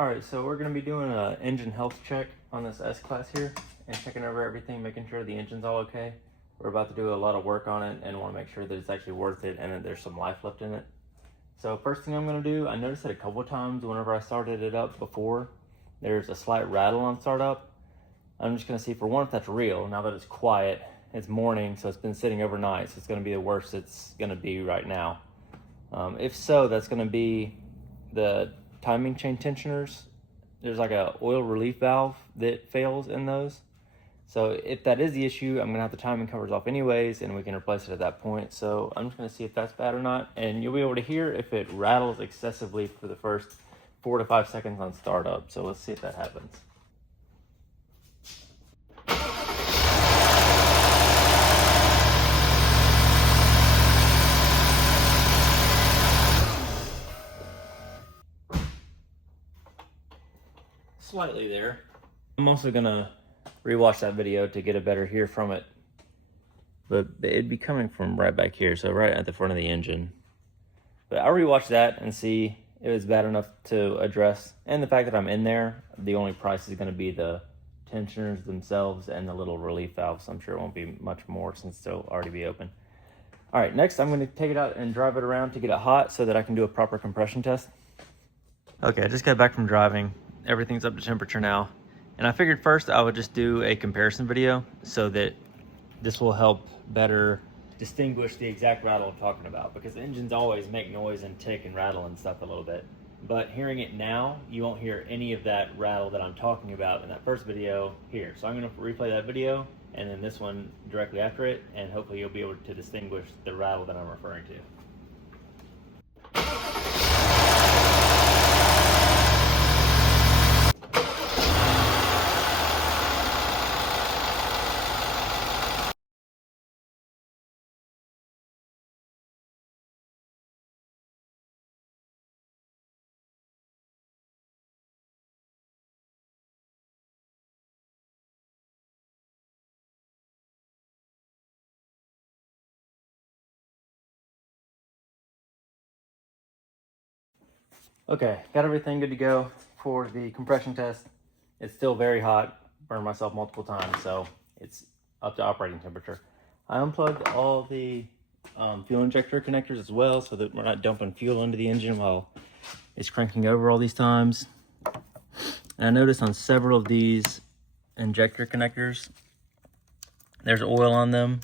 Alright, so we're going to be doing an engine health check on this S-Class here and checking over everything, making sure the engine's all okay. We're about to do a lot of work on it and want to make sure that it's actually worth it and that there's some life left in it. So first thing I'm going to do, I noticed it a couple of times whenever I started it up before, there's a slight rattle on startup. I'm just going to see for one if that's real. Now that it's quiet, it's morning, so it's been sitting overnight, so it's going to be the worst it's going to be right now. If so, that's going to be the timing chain tensioners. There's like a oil relief valve that fails in those. So if that is the issue, I'm gonna have the timing covers off anyways, and we can replace it at that point. So I'm just gonna see if that's bad or not, and you'll be able to hear if it rattles excessively for the first 4 to 5 seconds on startup. So let's see if that happens. Slightly there. I'm also gonna rewatch that video to get a better hear from it, but it'd be coming from right back here, so right at the front of the engine. But I'll rewatch that and see if it's bad enough to address, and the fact that I'm in there, the only price is going to be the tensioners themselves and the little relief valves. I'm sure it won't be much more since they'll already be open. All right, next I'm going to take it out and drive it around to get it hot so that I can do a proper compression test. Okay, I just got back from driving. Everything's up to temperature now. And I figured first I would just do a comparison video so that this will help better distinguish the exact rattle I'm talking about, because engines always make noise and tick and rattle and stuff a little bit. But hearing it now, you won't hear any of that rattle that I'm talking about in that first video here. So I'm going to replay that video and then this one directly after it, and hopefully you'll be able to distinguish the rattle that I'm referring to. Okay, got everything good to go for the compression test. It's still very hot, burned myself multiple times, so it's up to operating temperature. I unplugged all the fuel injector connectors as well so that we're not dumping fuel into the engine while it's cranking over all these times. And I noticed on several of these injector connectors, there's oil on them.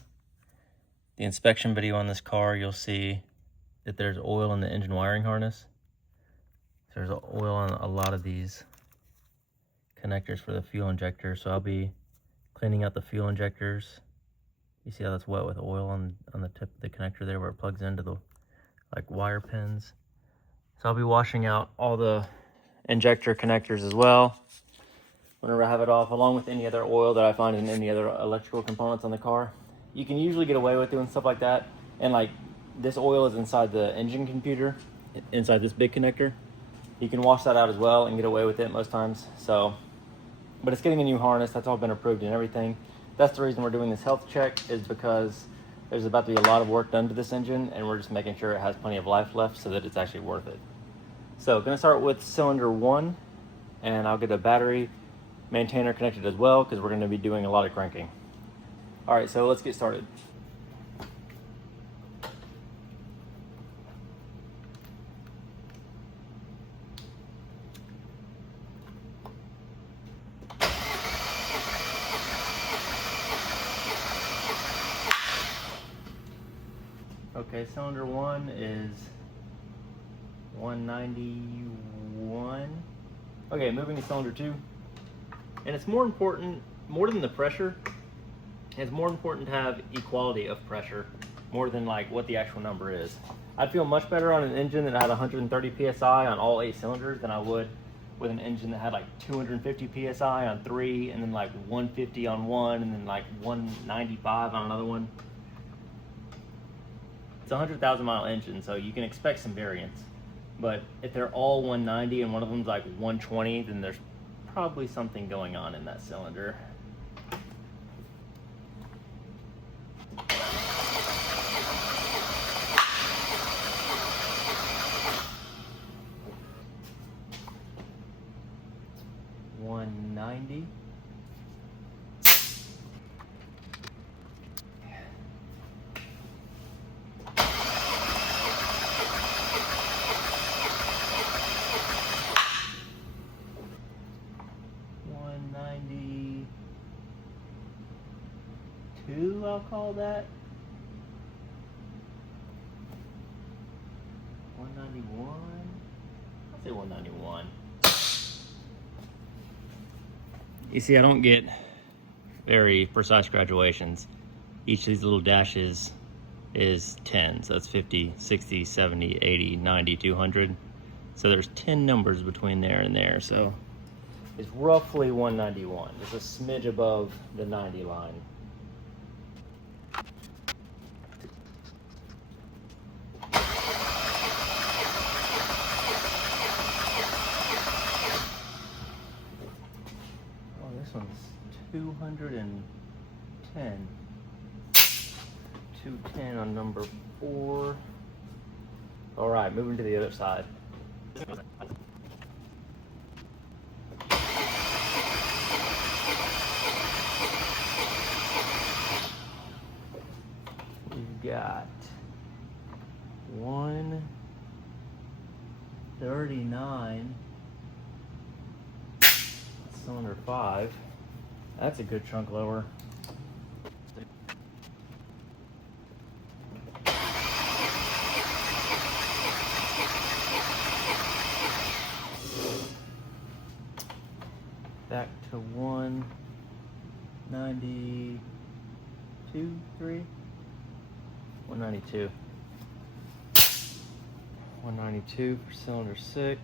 The inspection video on this car, you'll see that there's oil in the engine wiring harness. There's oil on a lot of these connectors for the fuel injector, so I'll be cleaning out the fuel injectors. You see how that's wet with oil on the tip of the connector there where it plugs into the like wire pins. So I'll be washing out all the injector connectors as well whenever I have it off, along with any other oil that I find in any other electrical components on the car. You can usually get away with doing stuff like that, and like this oil is inside the engine computer, inside this big connector. You can wash that out as well and get away with it most times. So, but it's getting a new harness. That's all been approved and everything. That's the reason we're doing this health check, is because there's about to be a lot of work done to this engine, and we're just making sure it has plenty of life left so that it's actually worth it. So gonna start with cylinder 1, and I'll get a battery maintainer connected as well, because we're gonna be doing a lot of cranking. All right, so let's get started. Okay, cylinder 1 is 191. Okay, moving to cylinder 2. And it's more important, more than the pressure, it's more important to have equality of pressure, more than like what the actual number is. I'd feel much better on an engine that had 130 PSI on all 8 cylinders than I would with an engine that had like 250 PSI on 3, and then like 150 on 1, and then like 195 on another one. It's a 100,000 mile engine, so you can expect some variance. But if they're all 190 and one of them's like 120, then there's probably something going on in that cylinder. 190. I'll call that 191. I'll say 191. You see, I don't get very precise graduations. Each of these little dashes is 10, so that's 50, 60, 70, 80, 90, 200. So there's 10 numbers between there and there, so it's roughly 191, just a smidge above the 90 line. Oh, this one's 210. 210 on number 4. All right, moving to the other side. We've got 139, cylinder 5. That's a good chunk lower. Back to 192, 3? 192. 192 for cylinder 6.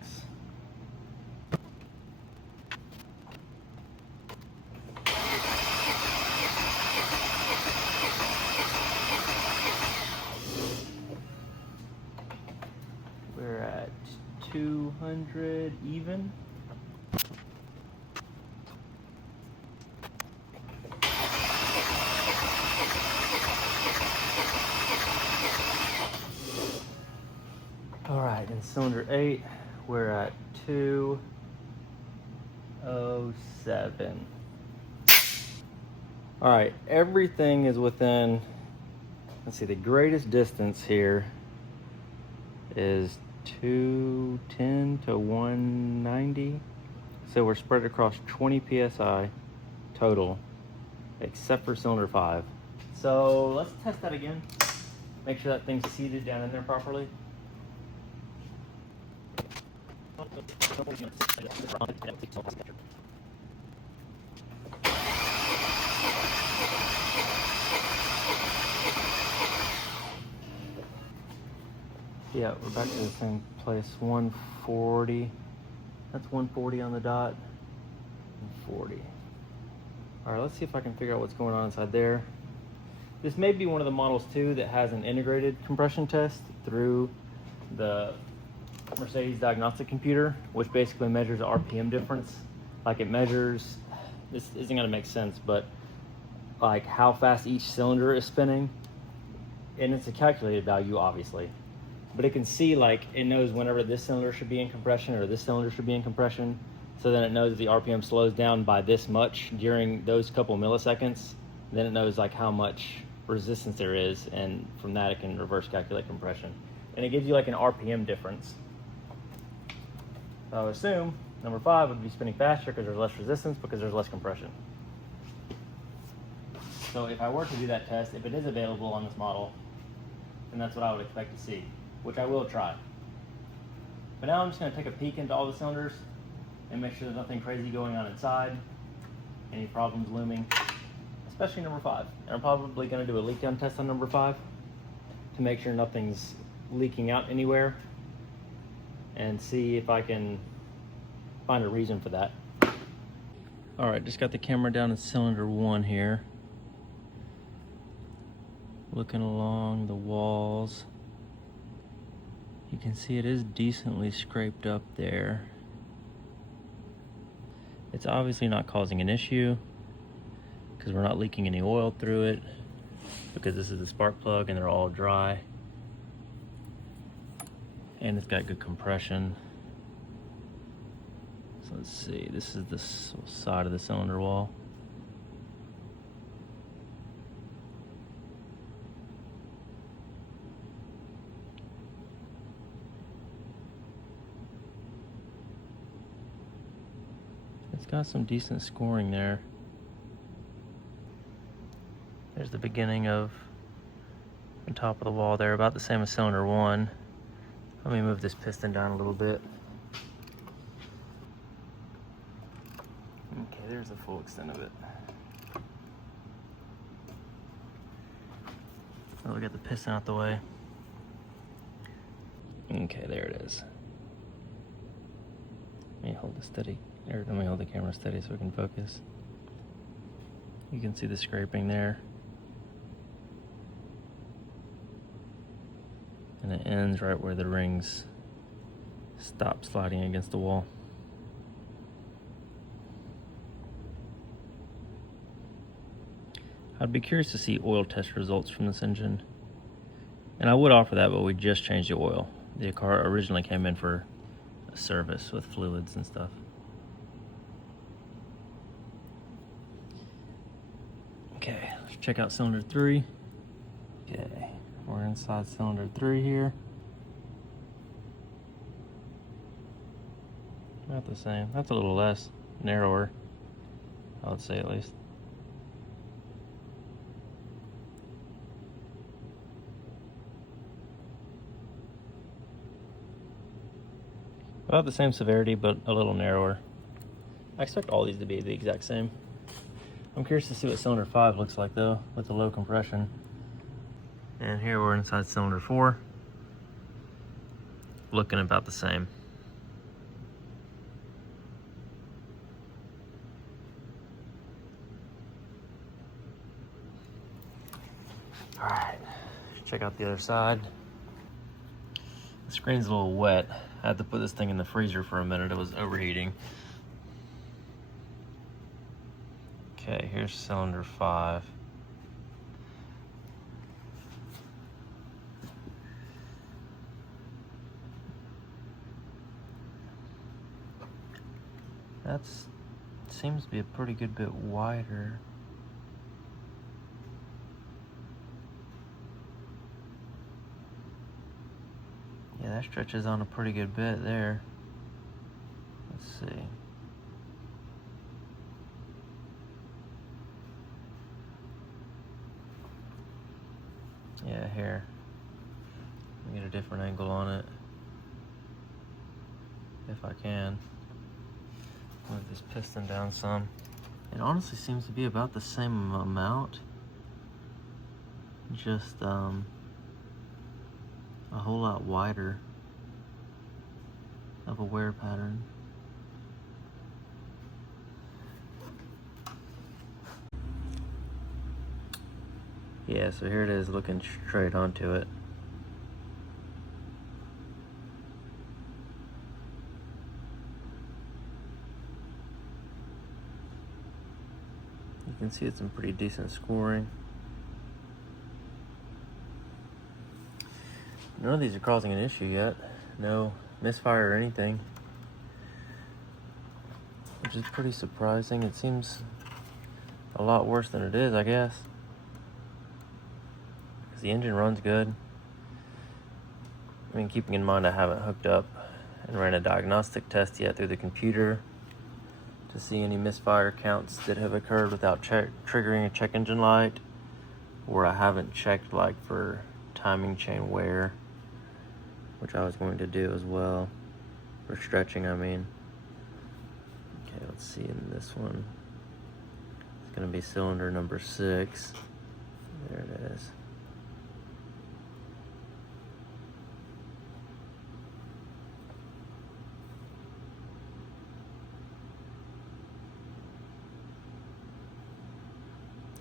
We're at 200 even. All right, in cylinder 8, we're at 207. All right, everything is within, let's see, the greatest distance here is 210 to 190. So we're spread across 20 PSI total, except for cylinder 5. So let's test that again. Make sure that thing's seated down in there properly. Yeah, we're back to the same place. 140. That's 140 on the dot. 140. All right, let's see if I can figure out what's going on inside there. This may be one of the models too that has an integrated compression test through the Mercedes diagnostic computer, which basically measures the RPM difference. Like it measures, this isn't gonna make sense, but like how fast each cylinder is spinning. And it's a calculated value, obviously. But it can see, like, it knows whenever this cylinder should be in compression or this cylinder should be in compression. So then it knows that the RPM slows down by this much during those couple milliseconds. Then it knows like how much resistance there is, and from that it can reverse calculate compression. And it gives you like an RPM difference. So I would assume number 5 would be spinning faster because there's less resistance, because there's less compression. So if I were to do that test, if it is available on this model, then that's what I would expect to see, which I will try. But now I'm just going to take a peek into all the cylinders and make sure there's nothing crazy going on inside, any problems looming, especially number 5. And I'm probably going to do a leak down test on number 5 to make sure nothing's leaking out anywhere, and see if I can find a reason for that. All right, just got the camera down in cylinder 1 here. Looking along the walls. You can see it is decently scraped up there. It's obviously not causing an issue because we're not leaking any oil through it, because this is the spark plug and they're all dry. And it's got good compression. So Let's see, this is the side of the cylinder wall. It's got some decent scoring there. There's the beginning of the top of the wall there, about the same as cylinder 1. Let me move this piston down a little bit. Okay, there's the full extent of it. So we got the piston out the way. Okay, there it is. Let me hold it steady. Or let me hold the camera steady so we can focus. You can see the scraping there. And it ends right where the rings stop sliding against the wall. I'd be curious to see oil test results from this engine. And I would offer that, but we just changed the oil. The car originally came in for a service with fluids and stuff. Okay, let's check out cylinder 3. Okay, we're inside cylinder 3 here. Not the same. That's a little less narrower, I would say, at least. About the same severity, but a little narrower. I expect all these to be the exact same. I'm curious to see what cylinder 5 looks like though, with the low compression. And here we're inside cylinder 4. Looking about the same. All right, check out the other side. The screen's a little wet. I had to put this thing in the freezer for a minute. It was overheating. Okay, here's cylinder 5. That seems to be a pretty good bit wider. Yeah, that stretches on a pretty good bit there. Let's see. Yeah, here. Let me get a different angle on it. If I can. Move this piston down some. It honestly seems to be about the same amount. Just, a whole lot wider of a wear pattern. Yeah, so here it is looking straight onto it. You can see it's some pretty decent scoring. None of these are causing an issue yet. No misfire or anything, which is pretty surprising. It seems a lot worse than it is, I guess. Because the engine runs good. I mean, keeping in mind I haven't hooked up and ran a diagnostic test yet through the computer to see any misfire counts that have occurred without triggering a check engine light, or I haven't checked like for timing chain wear, which I was going to do as well, for stretching, I mean. Okay, let's see in this one. It's gonna be cylinder number 6. There it is.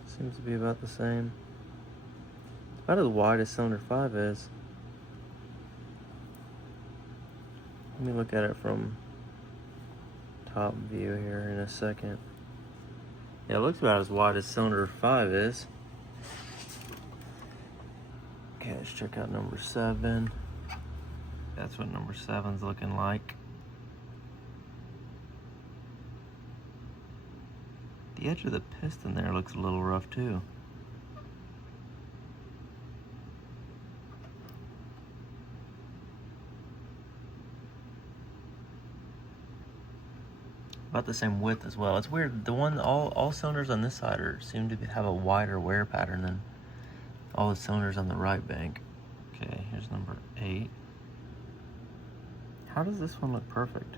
Seems to be about the same. It's about as wide as cylinder 5 is. Let me look at it from top view here in a second. Yeah, it looks about as wide as cylinder 5 is. Okay, let's check out number 7. That's what number 7's looking like. The edge of the piston there looks a little rough too. About the same width as well. It's weird. The one, all cylinders on this side seem to have a wider wear pattern than all the cylinders on the right bank. Okay, here's number 8. How does this one look perfect?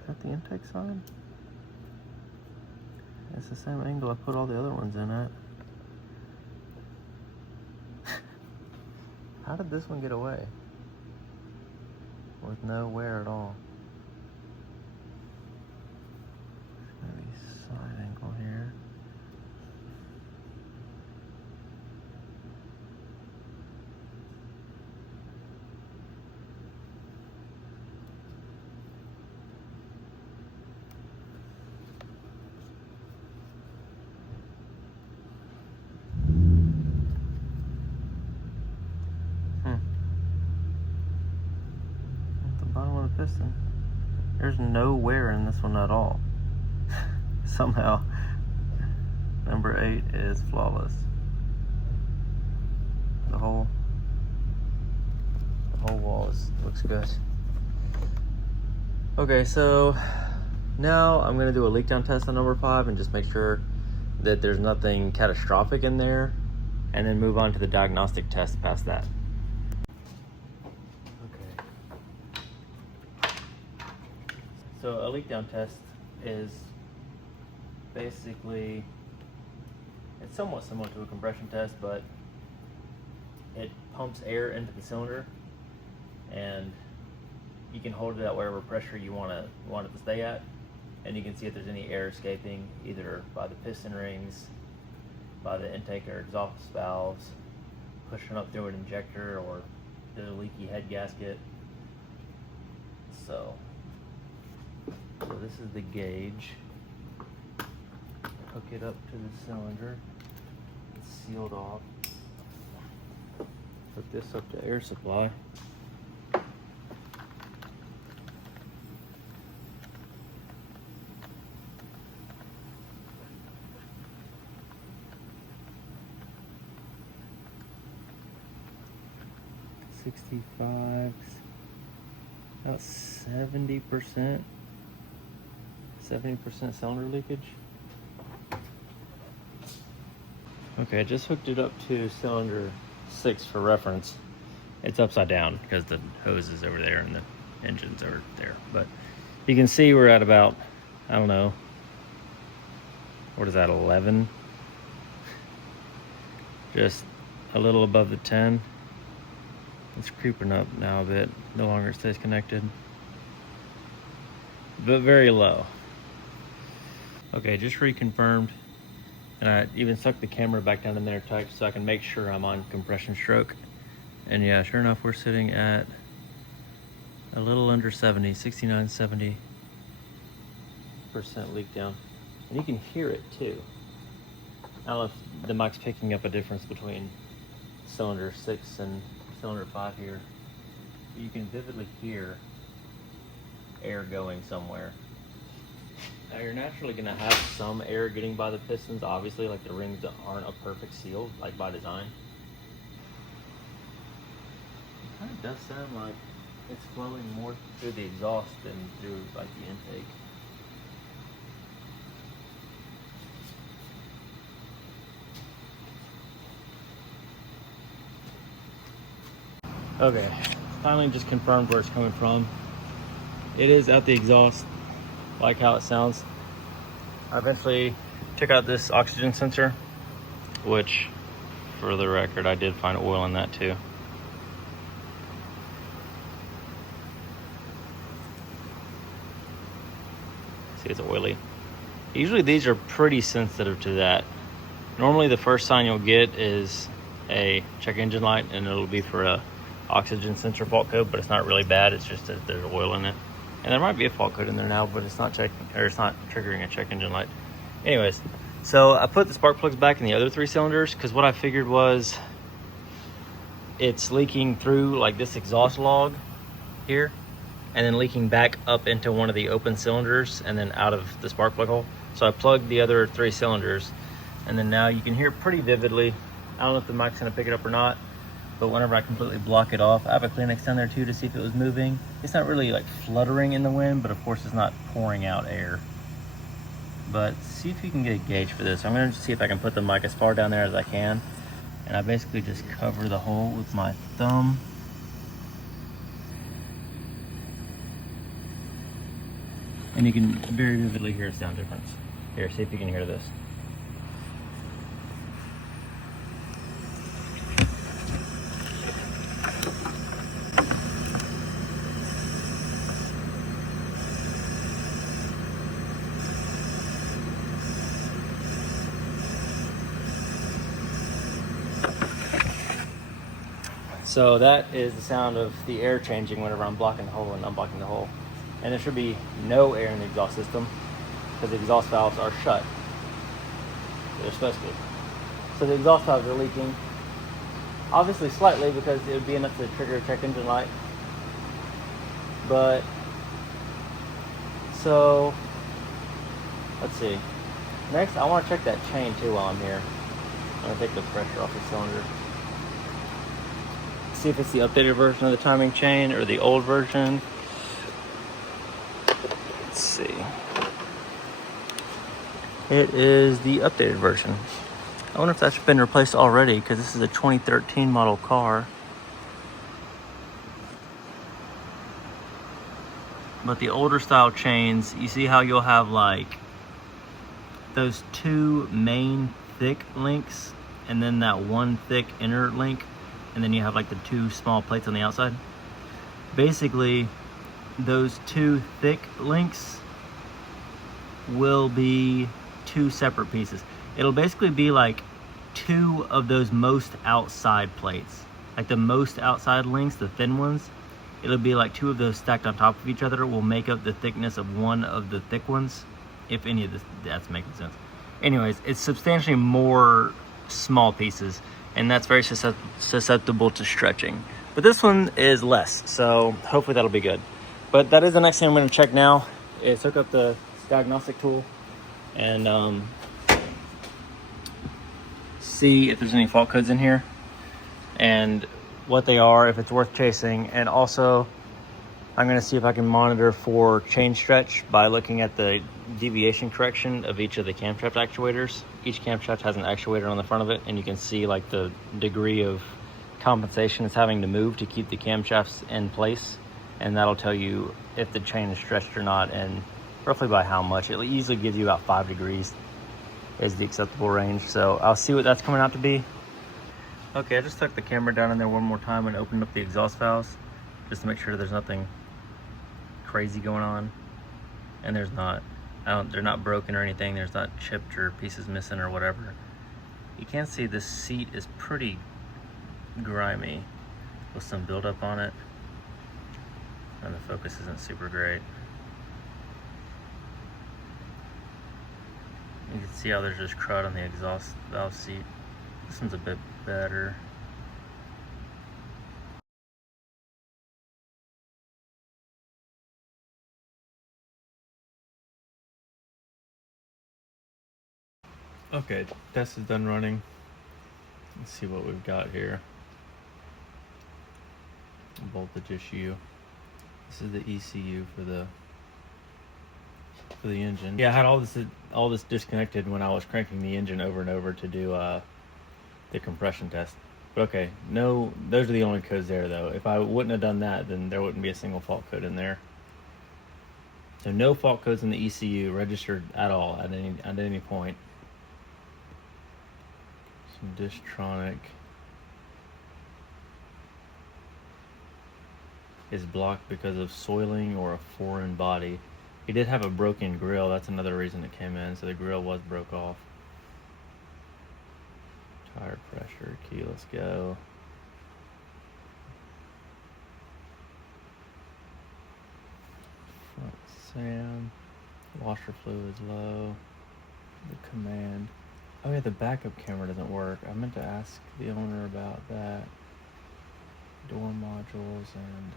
Is that the intake side? It's the same angle I put all the other ones in at. How did this one get away? With no wear at all. Maybe side angle here. Piston. There's no wear in this one at all. Somehow number 8 is flawless. The whole wall looks good. Okay, so now I'm gonna do a leak down test on number 5 and just make sure that there's nothing catastrophic in there, and then move on to the diagnostic test past that. So a leak down test is basically, it's somewhat similar to a compression test, but it pumps air into the cylinder, and you can hold it at whatever pressure you want it to stay at, and you can see if there's any air escaping, either by the piston rings, by the intake or exhaust valves, pushing up through an injector, or the leaky head gasket. So this is the gauge. Hook it up to the cylinder. It's sealed off. Hook this up to air supply. About 70%. 70% cylinder leakage. Okay, I just hooked it up to cylinder 6 for reference. It's upside down because the hose is over there and the engine's over there. But you can see we're at about, I don't know, what is that, 11? Just a little above the 10. It's creeping up now a bit. No longer stays connected, but very low. Okay, just reconfirmed, and I even stuck the camera back down in there tight so I can make sure I'm on compression stroke. And yeah, sure enough, we're sitting at a little under 70, 69, 70% leak down. And you can hear it too. I don't know if the mic's picking up a difference between cylinder 6 and cylinder 5 here. But you can vividly hear air going somewhere. Now you're naturally going to have some air getting by the pistons, obviously, like the rings aren't a perfect seal, like by design. It kind of does sound like it's flowing more through the exhaust than through like the intake. Okay, finally just confirmed where it's coming from. It is out the exhaust, like how it sounds. I eventually took out this oxygen sensor, which, for the record, I did find oil in that too. See, it's oily. Usually these are pretty sensitive to that. Normally the first sign you'll get is a check engine light, and it'll be for a oxygen sensor fault code, but it's not really bad. It's just that there's oil in it. And there might be a fault code in there now, but it's not triggering a check engine light. Anyways, so I put the spark plugs back in the other 3 cylinders because what I figured was it's leaking through like this exhaust log here, and then leaking back up into one of the open cylinders and then out of the spark plug hole. So I plugged the other 3 cylinders, and then now you can hear pretty vividly. I don't know if the mic's gonna pick it up or not, but whenever I completely block it off, I have a Kleenex down there too to see if it was moving. It's not really like fluttering in the wind, but of course it's not pouring out air. But see if you can get a gauge for this. I'm gonna see if I can put the mic as far down there as I can. And I basically just cover the hole with my thumb. And you can very vividly hear a sound difference. Here, see if you can hear this. So that is the sound of the air changing whenever I'm blocking the hole and unblocking the hole. And there should be no air in the exhaust system because the exhaust valves are shut. They're supposed to be. So the exhaust valves are leaking, obviously slightly, because it would be enough to trigger a check engine light. But, so, let's see. Next, I want to check that chain too while I'm here. I'm going to take the pressure off the cylinder. See if it's the updated version of the timing chain or the old version. Let's see. It is the updated version. I wonder if that's been replaced already, because this is a 2013 model car. But the older style chains, you see how you'll have like those 2 main thick links and then that 1 thick inner link, and then you have like the 2 small plates on the outside. Basically, those 2 thick links will be 2 separate pieces. It'll basically be like 2 of those most outside plates. Like the most outside links, the thin ones, it'll be like 2 of those stacked on top of each other will make up the thickness of 1 of the thick ones, if any of this, that's making sense. Anyways, it's substantially more small pieces, and that's very susceptible to stretching. But this one is less, so hopefully that'll be good. But that is the next thing I'm going to check now, is hook up the diagnostic tool and see if there's any fault codes in here and what they are, if it's worth chasing. And also I'm going to see if I can monitor for chain stretch by looking at the deviation correction of each of the camshaft actuators. Each camshaft has an actuator on the front of it, and you can see like the degree of compensation it's having to move to keep the camshafts in place, and that'll tell you if the chain is stretched or not, and roughly by how much. It usually gives you about 5 degrees is the acceptable range. So I'll see what that's coming out to be. Okay, I just took the camera down in there one more time and opened up the exhaust valves just to make sure there's nothing crazy going on. And there's not. They're not broken or anything. There's not chipped or pieces missing or whatever. You can see this seat is pretty grimy with some buildup on it, and the focus isn't super great. You can see how there's just crud on the exhaust valve seat. This one's a bit better. Okay, test is done running. Let's see what we've got here. Voltage issue. This is the ECU for the engine. Yeah, I had all this disconnected when I was cranking the engine over and over to do the compression test. But okay, no, those are the only codes there though. If I wouldn't have done that, then there wouldn't be a single fault code in there. So no fault codes in the ECU registered at all at any point. Some Distronic is blocked because of soiling or a foreign body. He did have a broken grill. That's another reason it came in. So the grill was broke off. Tire pressure, key, let's go. Front SAM, washer fluid is low. The command. Oh yeah, the backup camera doesn't work. I meant to ask the owner about that. Door modules and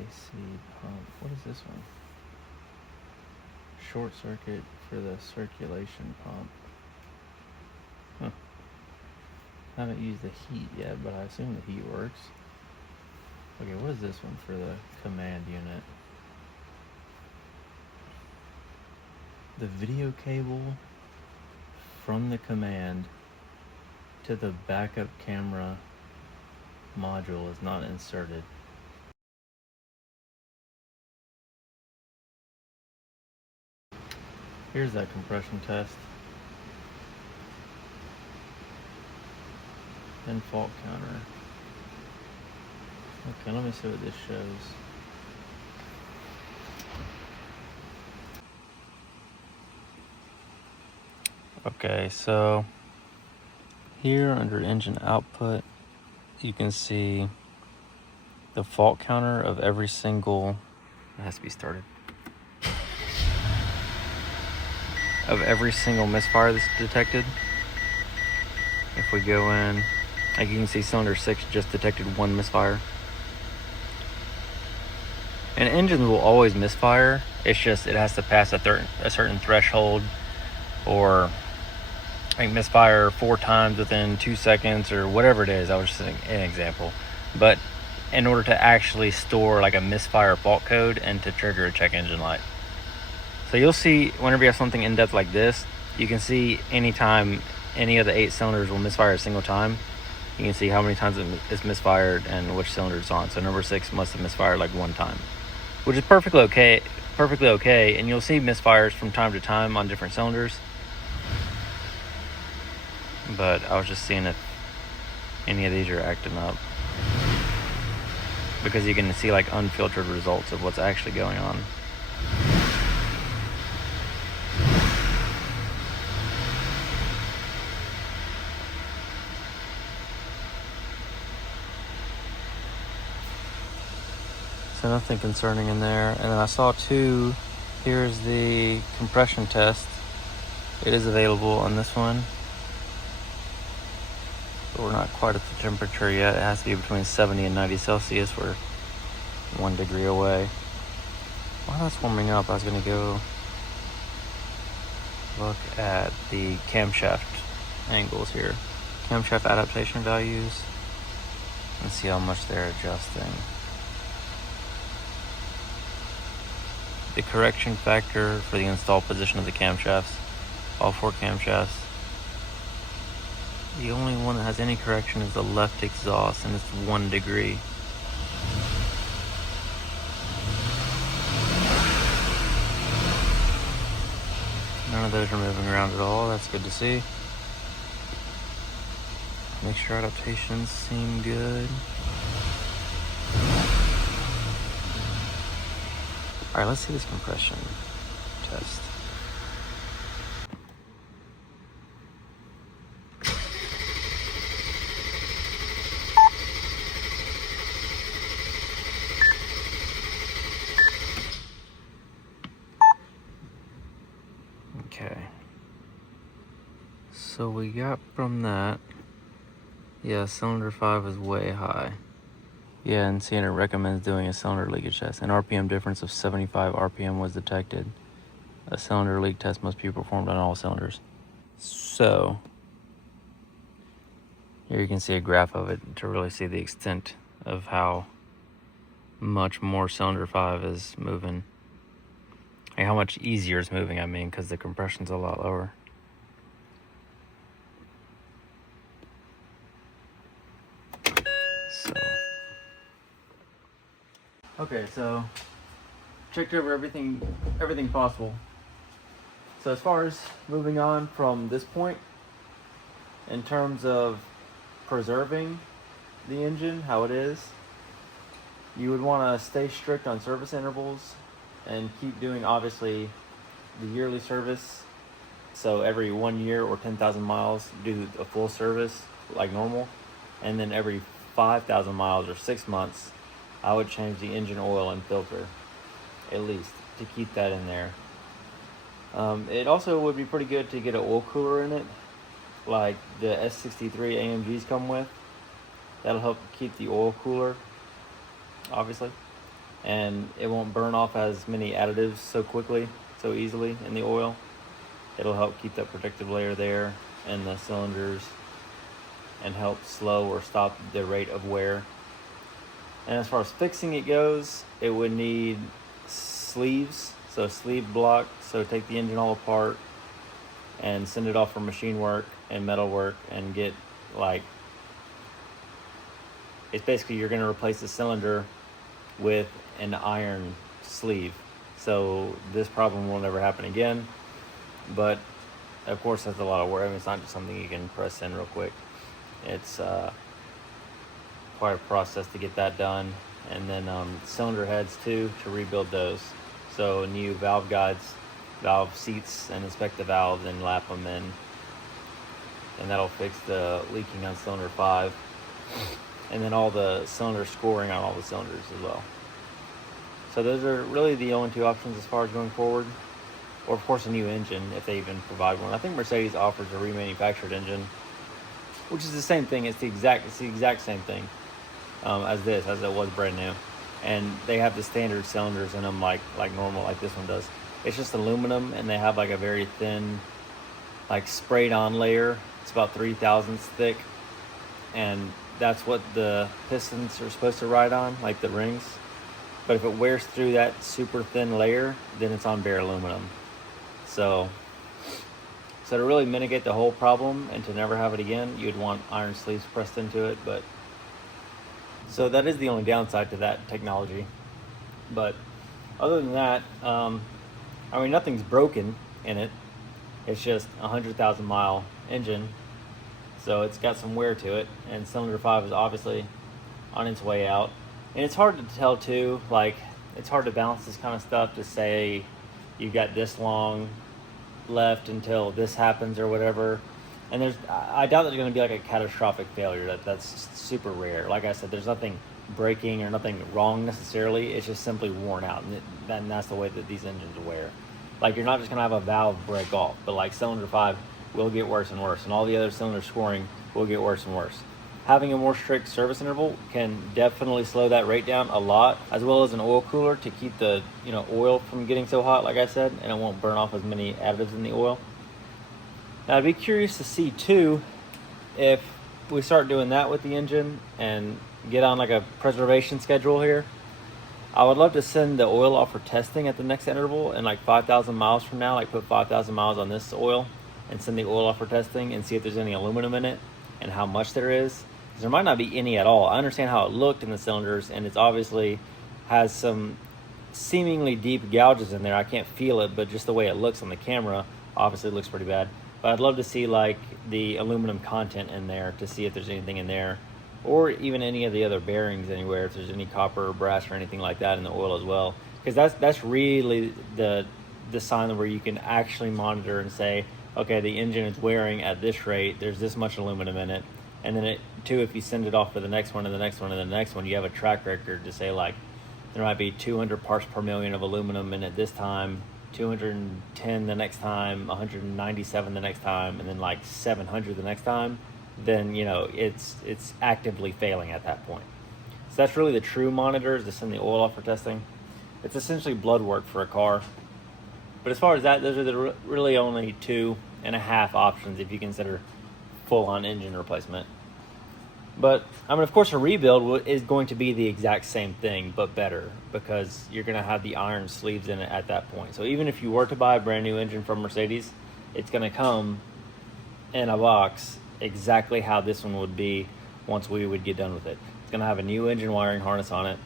AC pump. What is this one? Short circuit for the circulation pump. Huh. Haven't used the heat yet, but I assume the heat works. Okay, what is this one for the command unit? The video cable from the command to the backup camera module is not inserted. Here's that compression test. And fault counter. Okay, let me see what this shows. Okay, so here under engine output, you can see the fault counter of every single, it has to be started, of every single misfire that's detected. If we go in, like you can see cylinder 6 just detected one misfire. And engines will always misfire, it's just it has to pass a certain threshold, or like misfire 4 times within 2 seconds or whatever it is. I was just an example. But in order to actually store like a misfire fault code and to trigger a check engine light. So you'll see whenever you have something in depth like this, you can see anytime any of the 8 cylinders will misfire a single time, you can see how many times it's misfired and which cylinder it's on. So number 6 must have misfired like 1 time, which is perfectly okay. And you'll see misfires from time to time on different cylinders. But I was just seeing if any of these are acting up, because you can see like unfiltered results of what's actually going on. So nothing concerning in there. And then I saw 2, here's the compression test. It is available on this one. But we're not quite at the temperature yet. It has to be between 70 and 90 Celsius. We're 1 degree away. While that's warming up, I was gonna go look at the camshaft angles here. Camshaft adaptation values, and see how much they're adjusting. The correction factor for the install position of the camshafts, all 4 camshafts. The only one that has any correction is the left exhaust, and it's 1 degree. None of those are moving around at all. That's good to see. Make sure adaptations seem good. Alright, let's see this compression test. Okay. So we got from that, yeah, cylinder 5 is way high. Yeah, and seeing it recommends doing a cylinder leakage test. An RPM difference of 75 RPM was detected. A cylinder leak test must be performed on all cylinders. So, here you can see a graph of it to really see the extent of how much more cylinder 5 is moving. Like how much easier it's moving, I mean, because the compression's a lot lower. Okay, so checked over everything possible. So as far as moving on from this point, in terms of preserving the engine, how it is, you would want to stay strict on service intervals and keep doing, obviously, the yearly service. So every 1 year or 10,000 miles, do a full service like normal. And then every 5,000 miles or 6 months, I would change the engine oil and filter, at least, to keep that in there. It also would be pretty good to get an oil cooler in it, like the S550 AMGs come with. That'll help keep the oil cooler, obviously. and it won't burn off as many additives so quickly, so easily in the oil. It'll help keep that protective layer there in the cylinders and help slow or stop the rate of wear. And as far as fixing it goes, it would need sleeves, so sleeve block. So take the engine all apart and send it off for machine work and metal work and get like, it's basically you're going to replace the cylinder with an iron sleeve. So this problem will never happen again. But of course, that's a lot of work. I mean, it's not just something you can press in real quick. It's quite a process to get that done. And then cylinder heads too, to rebuild those. So new valve guides, valve seats, and inspect the valves and lap them in. And that'll fix the leaking on cylinder 5. And then all the cylinder scoring on all the cylinders as well. So those are really the only 2 options as far as going forward. Or of course a new engine, if they even provide one. I think Mercedes offers a remanufactured engine, which is the same thing. It's the exact same thing as it was brand new. And they have the standard cylinders in them like normal, like this one does. It's just aluminum, and they have like a very thin, like sprayed on layer. It's about 3/1000 thick, and that's what the pistons are supposed to ride on, like the rings. But if it wears through that super thin layer, then it's on bare aluminum. So to really mitigate the whole problem and to never have it again, you'd want iron sleeves pressed into it. But so that is the only downside to that technology. But other than that, I mean, nothing's broken in it. It's just a 100,000 mile engine, so it's got some wear to it. And cylinder 5 is obviously on its way out. And it's hard to tell too. Like, it's hard to balance this kind of stuff to say you've got this long left until this happens or whatever. And I doubt there's going to be like a catastrophic failure. That's super rare. Like I said, there's nothing breaking or nothing wrong necessarily. It's just simply worn out, and that's the way that these engines wear. Like, you're not just going to have a valve break off, but like cylinder 5 will get worse and worse, and all the other cylinder scoring will get worse and worse. Having a more strict service interval can definitely slow that rate down a lot, as well as an oil cooler to keep the oil from getting so hot, like I said, and it won't burn off as many additives in the oil. Now, I'd be curious to see too if we start doing that with the engine and get on like a preservation schedule here. I would love to send the oil off for testing at the next interval, and like 5,000 miles from now, like put 5,000 miles on this oil and send the oil off for testing and see if there's any aluminum in it and how much there is. Because there might not be any at all. I understand how it looked in the cylinders, and it's obviously has some seemingly deep gouges in there. I can't feel it, but just the way it looks on the camera, obviously it looks pretty bad. But I'd love to see like the aluminum content in there to see if there's anything in there, or even any of the other bearings anywhere, if there's any copper or brass or anything like that in the oil as well. Because that's really the sign where you can actually monitor and say, okay, the engine is wearing at this rate, there's this much aluminum in it. And then if you send it off to the next one and the next one and the next one, you have a track record to say like, there might be 200 parts per million of aluminum in it this time, 210 the next time, 197 the next time, and then like 700 the next time, then it's actively failing at that point. So that's really the true monitor, is to send the oil off for testing. It's essentially blood work for a car. But as far as that, those are the really only 2.5 options if you consider full-on engine replacement. But I mean, of course, a rebuild is going to be the exact same thing, but better, because you're going to have the iron sleeves in it at that point. So even if you were to buy a brand new engine from Mercedes, it's going to come in a box exactly how this one would be once we would get done with it. It's going to have a new engine wiring harness on it.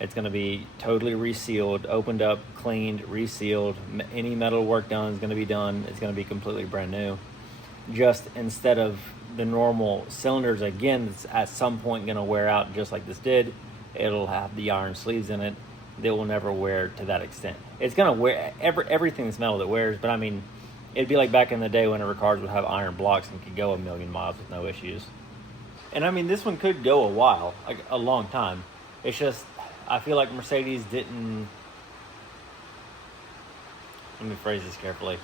It's going to be totally resealed, opened up, cleaned, resealed. Any metal work done is going to be done. It's going to be completely brand new. Just instead of the normal cylinders, again, it's at some point going to wear out just like this did. It'll have the iron sleeves in it. They will never wear to that extent. It's going to wear everything that's metal that wears, but I mean, it'd be like back in the day whenever cars would have iron blocks and could go 1,000,000 miles with no issues. And I mean, this one could go a while, like a long time. It's just, I feel like Mercedes didn't, let me phrase this carefully.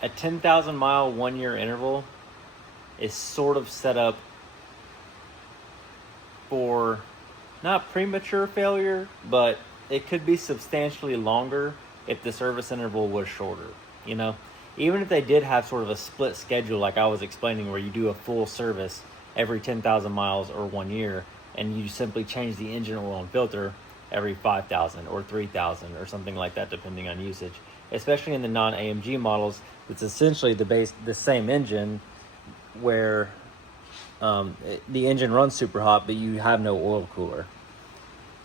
A 10,000 mile 1 year interval is sort of set up for not premature failure, but it could be substantially longer if the service interval was shorter, you know? Even if they did have sort of a split schedule like I was explaining, where you do a full service every 10,000 miles or 1 year, and you simply change the engine oil and filter every 5,000 or 3,000 or something like that, depending on usage. Especially in the non-AMG models, it's essentially the same engine, where the engine runs super hot, but you have no oil cooler.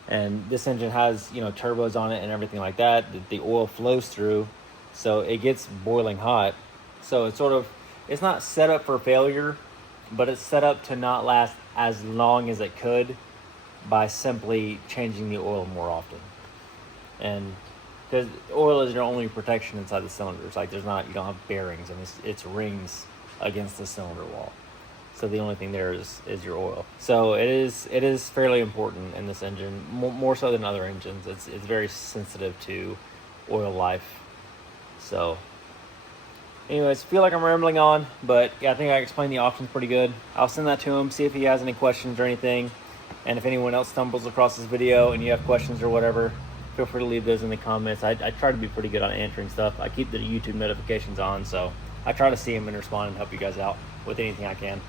And this engine has, you know, turbos on it and everything like that. The oil flows through, so it gets boiling hot. So it's not set up for failure, but it's set up to not last as long as it could by simply changing the oil more often. And because oil is your only protection inside the cylinders, like you don't have bearings, and it's rings against the cylinder wall. So the only thing there is your oil. So it is fairly important in this engine, more so than other engines. It's very sensitive to oil life. So anyways, feel like I'm rambling on, but yeah, I think I explained the options pretty good. I'll send that to him, see if he has any questions or anything. And if anyone else stumbles across this video and you have questions or whatever, feel free to leave those in the comments. I try to be pretty good on answering stuff. I keep the YouTube notifications on, so I try to see them and respond and help you guys out with anything I can.